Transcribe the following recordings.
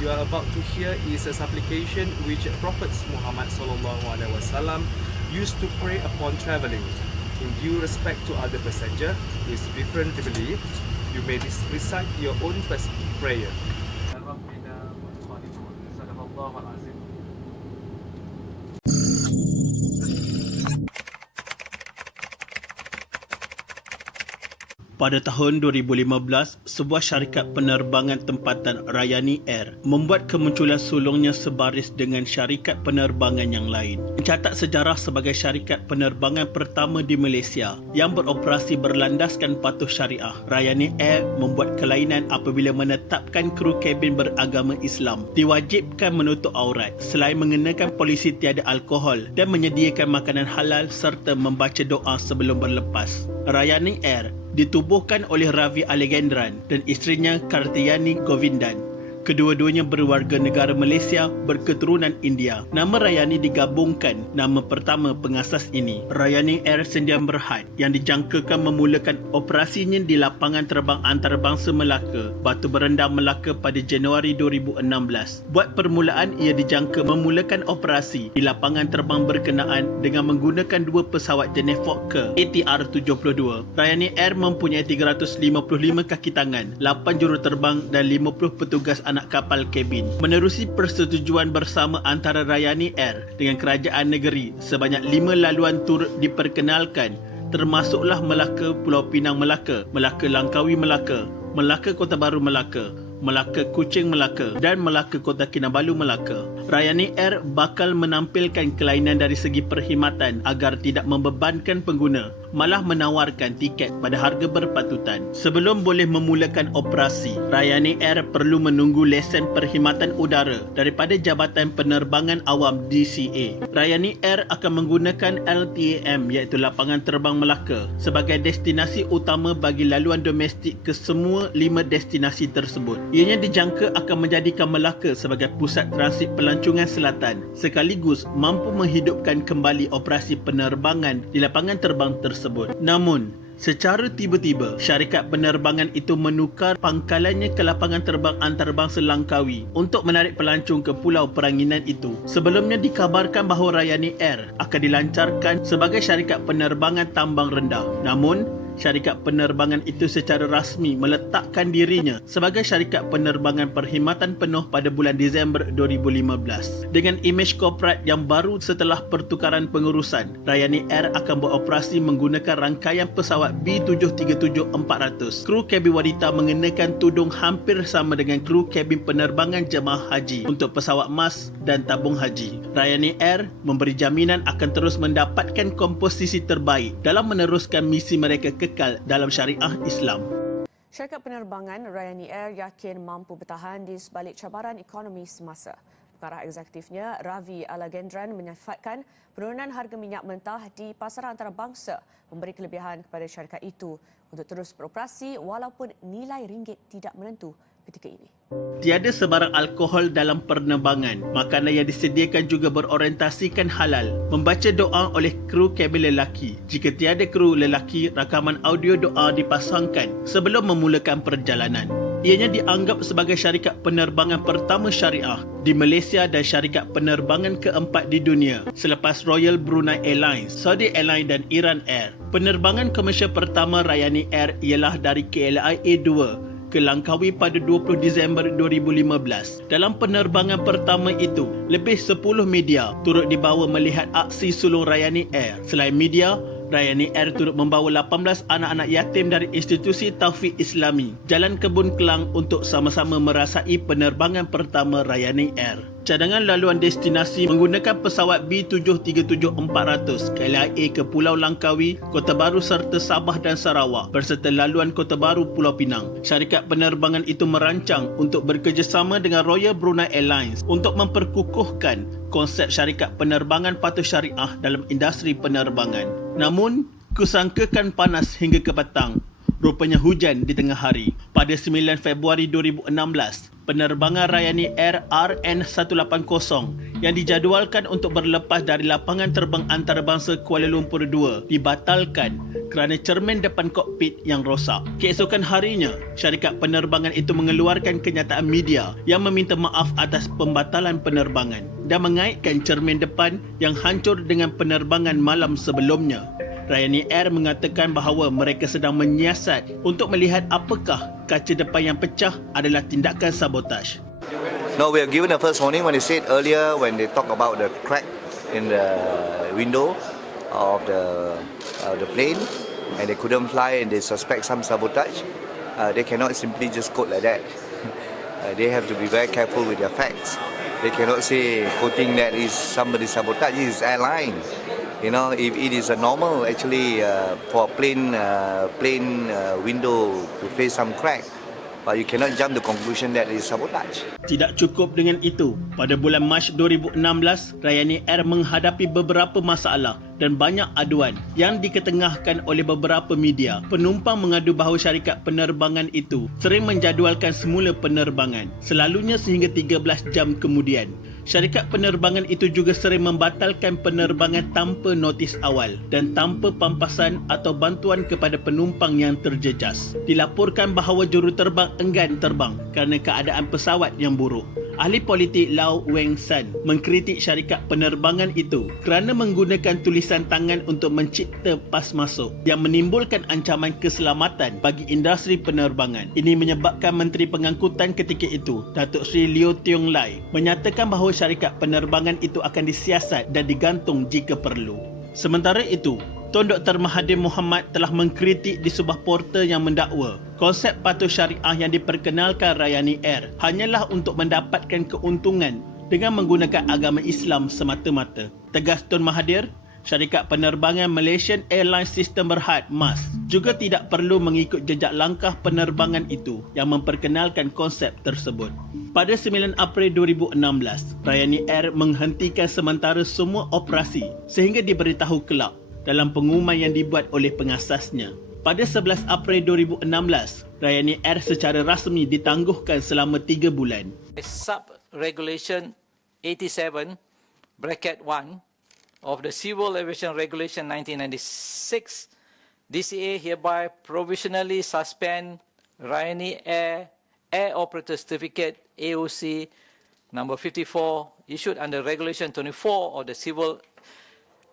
you are about to hear is a supplication which Prophet Muhammad SAW used to pray upon travelling. In due respect to other passenger who is different belief, you may recite your own prayer. Pada tahun 2015, sebuah syarikat penerbangan tempatan Ryanair Air membuat kemunculan sulungnya sebaris dengan syarikat penerbangan yang lain. Mencatat sejarah sebagai syarikat penerbangan pertama di Malaysia yang beroperasi berlandaskan patuh syariah, Ryanair Air membuat kelainan apabila menetapkan kru kabin beragama Islam diwajibkan menutup aurat selain mengenakan polisi tiada alkohol dan menyediakan makanan halal serta membaca doa sebelum berlepas. Ryanair Air ditubuhkan oleh Ravi Alexandran dan isterinya Kartiyani Govindan. Kedua-duanya berwarga negara Malaysia berketurunan India. Nama Ryanair digabungkan nama pertama pengasas ini, Ryanair Air Sdn Bhd, yang dijangkakan memulakan operasinya di lapangan terbang antarabangsa Melaka, Batu Berendam, Melaka pada Januari 2016. Buat permulaan, ia dijangka memulakan operasi di lapangan terbang berkenaan dengan menggunakan dua pesawat jenis Fokker ATR-72. Ryanair Air mempunyai 355 kaki tangan, 8 juruterbang dan 50 petugas anak kapal kabin. Menerusi persetujuan bersama antara Ryanair Air dengan kerajaan negeri, sebanyak 5 laluan turut diperkenalkan, termasuklah Melaka Pulau Pinang Melaka, Melaka Langkawi Melaka, Melaka Kota Baru Melaka, Melaka Kuching Melaka dan Melaka Kota Kinabalu Melaka. Ryanair Air bakal menampilkan kelainan dari segi perkhidmatan agar tidak membebankan pengguna, malah menawarkan tiket pada harga berpatutan. Sebelum boleh memulakan operasi, Ryanair Air perlu menunggu lesen perkhidmatan udara daripada Jabatan Penerbangan Awam DCA. Ryanair Air akan menggunakan LTAM iaitu Lapangan Terbang Melaka sebagai destinasi utama bagi laluan domestik ke semua 5 destinasi tersebut. Ianya dijangka akan menjadikan Melaka sebagai pusat transit pelancongan selatan sekaligus mampu menghidupkan kembali operasi penerbangan di lapangan terbang tersebut. Namun, secara tiba-tiba, syarikat penerbangan itu menukar pangkalannya ke lapangan terbang antarabangsa Langkawi untuk menarik pelancong ke Pulau Peranginan itu. Sebelumnya dikabarkan bahawa Ryanair Air akan dilancarkan sebagai syarikat penerbangan tambang rendah. Namun, syarikat penerbangan itu secara rasmi meletakkan dirinya sebagai syarikat penerbangan perkhidmatan penuh pada bulan Disember 2015. Dengan imej korporat yang baru setelah pertukaran pengurusan, Ryanair Air akan beroperasi menggunakan rangkaian pesawat B737-400. Kru kabin wanita mengenakan tudung hampir sama dengan kru kabin penerbangan jemaah haji untuk pesawat mas dan tabung haji. Ryanair Air memberi jaminan akan terus mendapatkan komposisi terbaik dalam meneruskan misi mereka kekal dalam syariah Islam. Syarikat penerbangan Ryanair Air yakin mampu bertahan di sebalik cabaran ekonomi semasa. Pengarah eksekutifnya Ravi Alexandran menyifatkan penurunan harga minyak mentah di pasaran antarabangsa memberi kelebihan kepada syarikat itu untuk terus beroperasi walaupun nilai ringgit tidak menentu ketika ini. Tiada sebarang alkohol dalam penerbangan. Makanan yang disediakan juga berorientasikan halal. Membaca doa oleh kru kabin lelaki. Jika tiada kru lelaki, rakaman audio doa dipasangkan sebelum memulakan perjalanan. Ianya dianggap sebagai syarikat penerbangan pertama syariah di Malaysia dan syarikat penerbangan keempat di dunia selepas Royal Brunei Airlines, Saudi Airlines dan Iran Air. Penerbangan komersial pertama Ryanair Air ialah dari KLIA 2 ke Langkawi pada 20 Disember 2015. Dalam penerbangan pertama itu, lebih 10 media turut dibawa melihat aksi sulung Ryanair Air. Selain media, Ryanair Air turut membawa 18 anak-anak yatim dari institusi Taufik Islami, Jalan Kebun Kelang untuk sama-sama merasai penerbangan pertama Ryanair Air. Cadangan laluan destinasi menggunakan pesawat B737-400 KLIA ke Pulau Langkawi, Kota Baru serta Sabah dan Sarawak berserta laluan Kota Baru Pulau Pinang. Syarikat penerbangan itu merancang untuk bekerjasama dengan Royal Brunei Airlines untuk memperkukuhkan konsep syarikat penerbangan patuh syariah dalam industri penerbangan. Namun, kusangkakan panas hingga ke petang. Rupanya hujan di tengah hari. Pada 9 Februari 2016, penerbangan Ryanair Air RN180 yang dijadualkan untuk berlepas dari lapangan terbang antarabangsa Kuala Lumpur 2 dibatalkan kerana cermin depan kokpit yang rosak. Keesokan harinya, syarikat penerbangan itu mengeluarkan kenyataan media yang meminta maaf atas pembatalan penerbangan dan mengaitkan cermin depan yang hancur dengan penerbangan malam sebelumnya. Ryanair mengatakan bahawa mereka sedang menyiasat untuk melihat apakah kaca depan yang pecah adalah tindakan sabotaj. No, we are given the first warning when they said earlier when they talk about the crack in the window of the plane and they couldn't fly and they suspect some sabotage. They cannot simply just quote like that. They have to be very careful with their facts. They cannot say quoting that is somebody sabotage. It is airline. You know, if it is a normal actually for a plane window to face some crack, but you cannot jump to conclusion that it is sabotage. Tidak cukup dengan itu, pada bulan Mac 2016, Ryanair menghadapi beberapa masalah dan banyak aduan yang diketengahkan oleh beberapa media. Penumpang mengadu bahawa syarikat penerbangan itu sering menjadualkan semula penerbangan, selalunya sehingga 13 jam kemudian. Syarikat penerbangan itu juga sering membatalkan penerbangan tanpa notis awal dan tanpa pampasan atau bantuan kepada penumpang yang terjejas. Dilaporkan bahawa juruterbang enggan terbang kerana keadaan pesawat yang buruk. Ahli politik Lau Weng San mengkritik syarikat penerbangan itu kerana menggunakan tulisan tangan untuk mencipta pas masuk yang menimbulkan ancaman keselamatan bagi industri penerbangan. Ini menyebabkan Menteri Pengangkutan ketika itu, Datuk Seri Liew Tiong Lai, menyatakan bahawa syarikat penerbangan itu akan disiasat dan digantung jika perlu. Sementara itu, Tun Dr. Mahathir Mohamad telah mengkritik di sebuah portal yang mendakwa konsep patuh syariah yang diperkenalkan Ryanair hanyalah untuk mendapatkan keuntungan dengan menggunakan agama Islam semata-mata. Tegas Tun Mahathir, syarikat penerbangan Malaysian Airlines System Berhad MAS juga tidak perlu mengikut jejak langkah penerbangan itu yang memperkenalkan konsep tersebut. Pada 9 April 2016, Ryanair menghentikan sementara semua operasi sehingga diberitahu kelak dalam pengumuman yang dibuat oleh pengasasnya. Pada 11 April 2016, Ryanair secara rasmi ditangguhkan selama 3 bulan. Sub-Regulation 87, Bracket 1 of the Civil Aviation Regulation 1996, DCA hereby provisionally suspend Ryanair Air Operator Certificate AOC number 54 issued under Regulation 24 of the Civil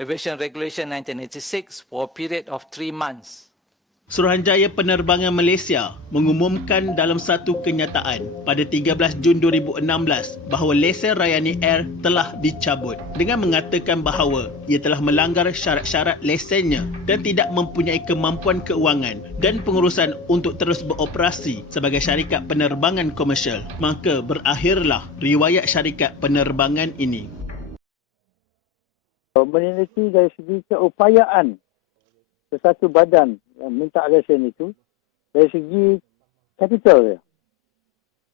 Aviation Regulation 1986 for a period of 3 months. Suruhanjaya Penerbangan Malaysia mengumumkan dalam satu kenyataan pada 13 Jun 2016 bahawa lesen Ryanair telah dicabut dengan mengatakan bahawa ia telah melanggar syarat-syarat lesennya dan tidak mempunyai kemampuan keuangan dan pengurusan untuk terus beroperasi sebagai syarikat penerbangan komersial. Maka berakhirlah riwayat syarikat penerbangan ini. Meneliti dari segi keupayaan sesuatu badan yang minta lesen itu dari segi kapital dia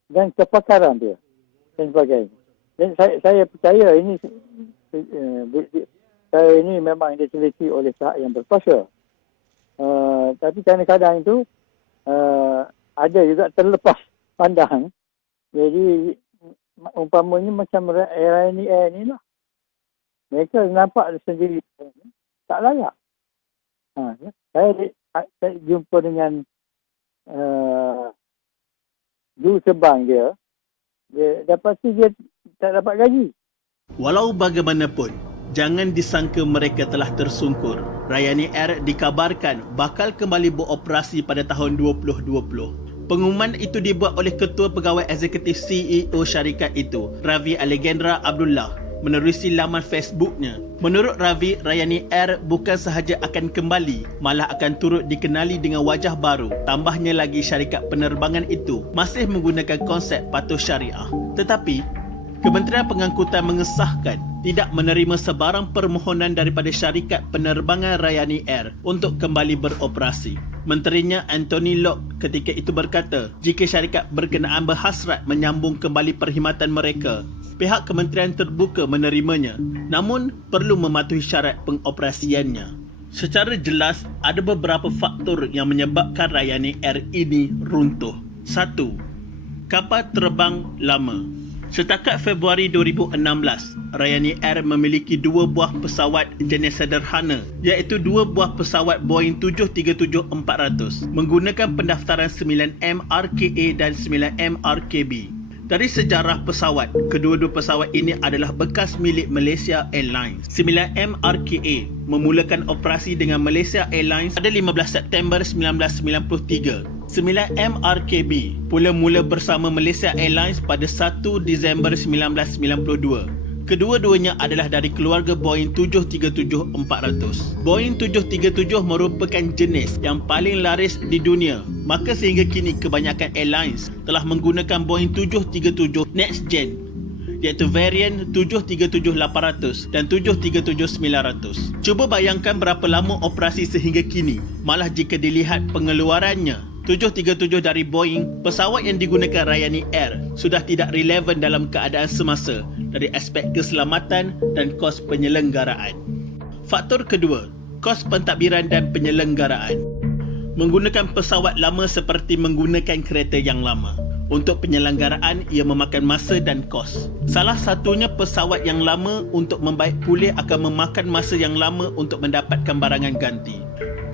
dan kepakaran dia dan sebagainya. Dan saya percaya ini memang diteliti oleh pihak yang berkuasa. Tapi kadang-kadang itu ada juga terlepas pandang. Jadi umpamanya macam Ryanair ni lah. Mereka nampak sendiri tak layak. Saya jumpa dengan juruterbang dia dapati dia tak dapat gaji. Walau bagaimanapun, jangan disangka mereka telah tersungkur. Ryanair dikabarkan bakal kembali beroperasi pada tahun 2020. Pengumuman itu dibuat oleh Ketua Pegawai Eksekutif CEO syarikat itu, Ravi Alexandra Abdullah, menerusi laman Facebooknya. Menurut Ravi, Ryanair bukan sahaja akan kembali, malah akan turut dikenali dengan wajah baru. Tambahnya lagi, syarikat penerbangan itu masih menggunakan konsep patuh syariah. Tetapi, Kementerian Pengangkutan mengesahkan tidak menerima sebarang permohonan daripada syarikat penerbangan Ryanair untuk kembali beroperasi. Menterinya Anthony Locke ketika itu berkata, jika syarikat berkenaan berhasrat menyambung kembali perkhidmatan mereka, pihak kementerian terbuka menerimanya, namun perlu mematuhi syarat pengoperasiannya. Secara jelas, ada beberapa faktor yang menyebabkan Ryanair ini runtuh. 1. Kapal terbang lama. Setakat Februari 2016, Ryanair Air memiliki 2 buah pesawat jenis sederhana iaitu 2 buah pesawat Boeing 737-400 menggunakan pendaftaran 9M RKA dan 9M RKB. Dari sejarah pesawat, kedua-dua pesawat ini adalah bekas milik Malaysia Airlines. 9M RKA memulakan operasi dengan Malaysia Airlines pada 15 September 1993. 9M RKB pula mula bersama Malaysia Airlines pada 1 Disember 1992. Kedua-duanya adalah dari keluarga Boeing 737-400. Boeing 737 merupakan jenis yang paling laris di dunia, maka sehingga kini kebanyakan airlines telah menggunakan Boeing 737 Next Gen, iaitu varian 737-800 dan 737-900. Cuba bayangkan berapa lama operasi sehingga kini. Malah jika dilihat pengeluarannya, 737 dari Boeing, pesawat yang digunakan Ryanair sudah tidak relevan dalam keadaan semasa dari aspek keselamatan dan kos penyelenggaraan. Faktor kedua, kos pentadbiran dan penyelenggaraan. Menggunakan pesawat lama seperti menggunakan kereta yang lama. Untuk penyelenggaraan, ia memakan masa dan kos. Salah satunya pesawat yang lama untuk membaik pulih akan memakan masa yang lama untuk mendapatkan barangan ganti.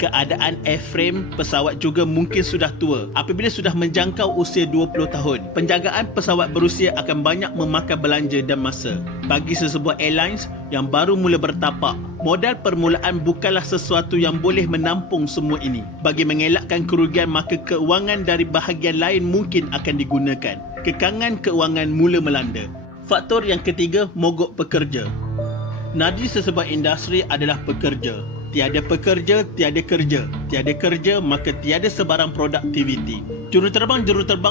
Keadaan airframe pesawat juga mungkin sudah tua apabila sudah menjangkau usia 20 tahun. Penjagaan pesawat berusia akan banyak memakan belanja dan masa. Bagi sesebuah airlines yang baru mula bertapak, modal permulaan bukanlah sesuatu yang boleh menampung semua ini. Bagi mengelakkan kerugian, maka keuangan dari bahagian lain mungkin akan digunakan. Kekangan keuangan mula melanda. Faktor yang ketiga, mogok pekerja. Nadi sesebuah industri adalah pekerja. Tiada pekerja, tiada kerja. Tiada kerja, maka tiada sebarang produktiviti. Juruterbang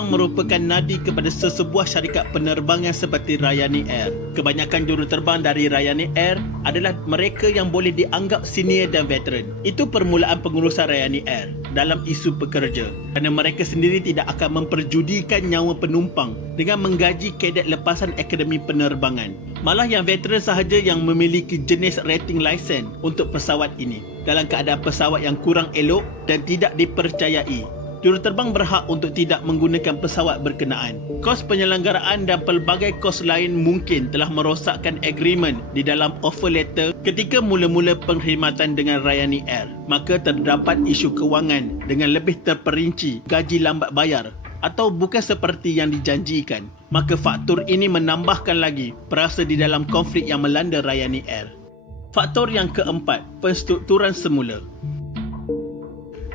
merupakan nadi kepada sesebuah syarikat penerbangan seperti Ryanair. Kebanyakan juruterbang dari Ryanair adalah mereka yang boleh dianggap senior dan veteran. Itu permulaan pengurusan Ryanair dalam isu pekerja. Kerana mereka sendiri tidak akan memperjudikan nyawa penumpang dengan menggaji kadet lepasan akademi penerbangan. Malah yang veteran sahaja yang memiliki jenis rating lisen untuk pesawat ini dalam keadaan pesawat yang kurang elok dan tidak dipercayai. Juruterbang berhak untuk tidak menggunakan pesawat berkenaan. Kos penyelenggaraan dan pelbagai kos lain mungkin telah merosakkan agreement di dalam offer letter ketika mula-mula perkhidmatan dengan Ryanair. Maka terdapat isu kewangan dengan lebih terperinci, gaji lambat bayar atau bukan seperti yang dijanjikan. Maka faktor ini menambahkan lagi perasa di dalam konflik yang melanda Ryanair. Faktor yang keempat, penstrukturan semula.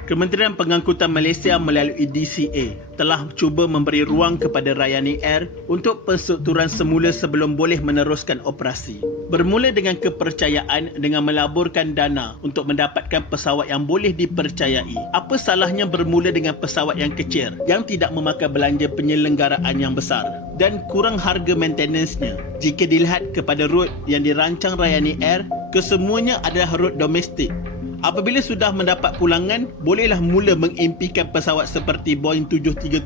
Kementerian Pengangkutan Malaysia melalui DCA telah cuba memberi ruang kepada Ryanair untuk penstrukturan semula sebelum boleh meneruskan operasi. Bermula dengan kepercayaan dengan melaburkan dana untuk mendapatkan pesawat yang boleh dipercayai. Apa salahnya bermula dengan pesawat yang kecil yang tidak memakan belanja penyelenggaraan yang besar dan kurang harga maintenance-nya. Jika dilihat kepada rute yang dirancang Ryanair, kesemuanya adalah rute domestik. Apabila sudah mendapat pulangan, bolehlah mula mengimpikan pesawat seperti Boeing 737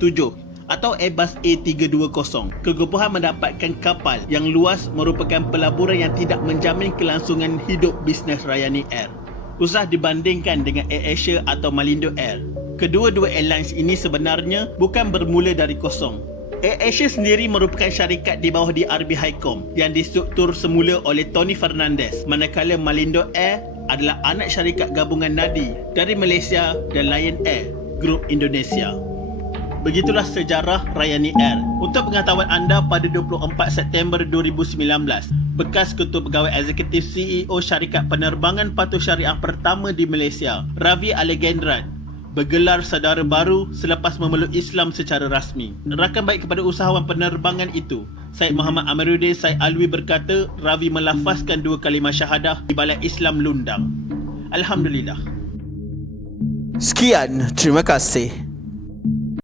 atau Airbus A320. Keguguhan mendapatkan kapal yang luas merupakan pelaburan yang tidak menjamin kelangsungan hidup bisnes Ryanair. Usah dibandingkan dengan AirAsia atau Malindo Air. Kedua-dua airlines ini sebenarnya bukan bermula dari kosong. AirAsia sendiri merupakan syarikat di bawah DRB Highcom yang distruktur semula oleh Tony Fernandez, manakala Malindo Air adalah anak syarikat gabungan nadi dari Malaysia dan Lion Air Group Indonesia. Begitulah sejarah Ryanair. Untuk pengetahuan anda, pada 24 September 2019, bekas Ketua Pegawai Eksekutif CEO syarikat penerbangan patuh syariah pertama di Malaysia, Ravi Alagendran, bergelar saudara baru selepas memeluk Islam secara rasmi. Rakan baik kepada usahawan penerbangan itu, Syed Muhammad Amiruddin Syed Alwi, berkata Ravi melafazkan 2 kalimah syahadah di Balai Islam Lundang. Alhamdulillah. Sekian, terima kasih.